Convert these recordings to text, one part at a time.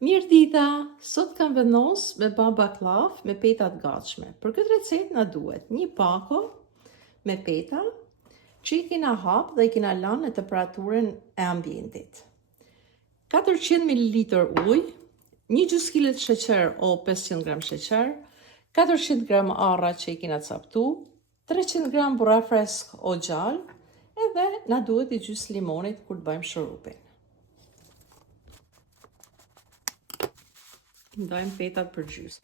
Mirë dita, sot kam vendos me ba baklaf me peta të gatshme. Për këtë recet na duhet një pako me peta që i kina hap dhe i kina lanë në temperaturën e ambientit. 400 ml ujë, një gjys kile sheqer o 500 gram sheqer, 400 gram arra që i kina captu, 300 gram burra fresk o gjallë, edhe na duhet i gjys limonit kur të bëjmë shurupin. Ndajmë petat për gjys.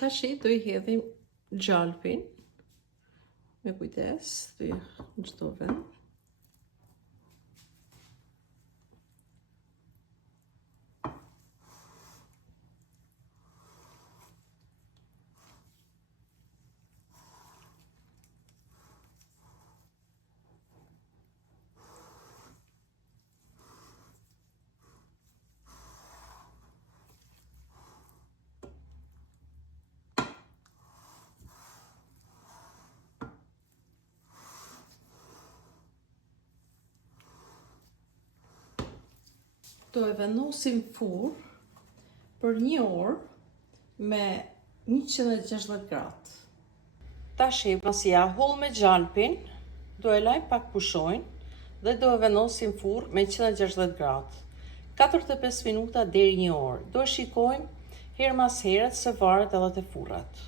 Tashi do i hedhim gjalpin me kujdes, në çdo vend. Do e vendosim furr për 1 orë me 160 gradë. Tashi pasi ja hull me gjalpin, do e laj pak pushojnë dhe do e vendosim furr me 160 gradë. 45 minuta deri 1 orë. Do shikojmë herë mas herët se varet edhe te furrat.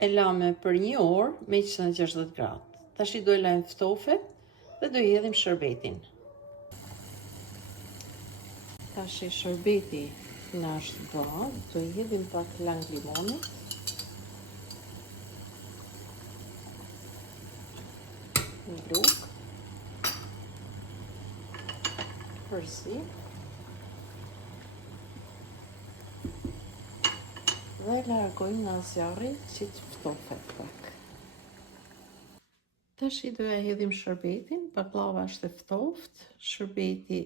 E lame për 1 orë me 160 gradë. Tash do e lajmë ftofet dhe do i hedhim shërbetin. Tash shërbeti na është bërë, do i hedhim pak lang limonit. Luk. Përzi. Dhe largojmë nga zjarri që të ftofet pak. Tash do ja hedhim shërbetin, baklava është e ftoftë, shërbeti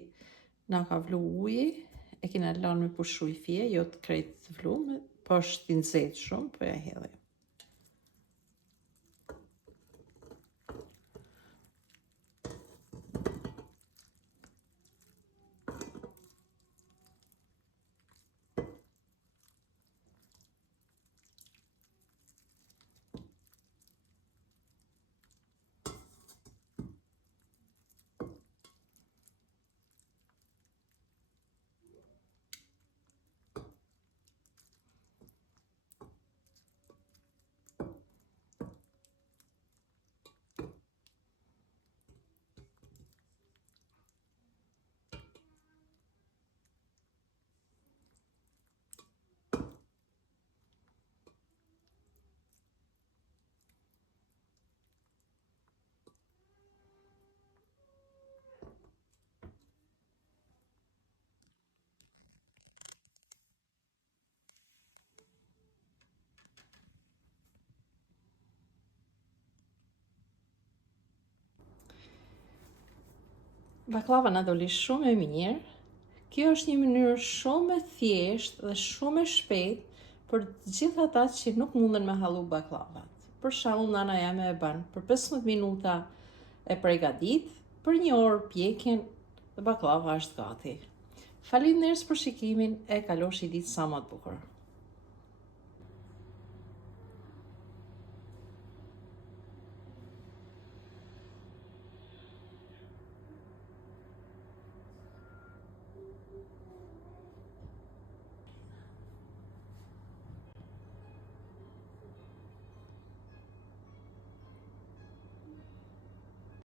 na ka vlu uji, e kena lanë me pushu i fije, jo të krejt të vlume, po është i nxehtë shumë, po ja hedhim. Baklava na doli shumë e mirë. Kjo është një mënyrë shumë e thjeshtë dhe shumë e shpejtë për të gjithë ata që nuk munden me hallu baklavat. Për shembull, nana jame e bën për 15 minuta e përgatit, për 1 orë pjekjen dhe baklava është gati. Faleminderit për shikimin, e kalosh i ditë sa më të bukur.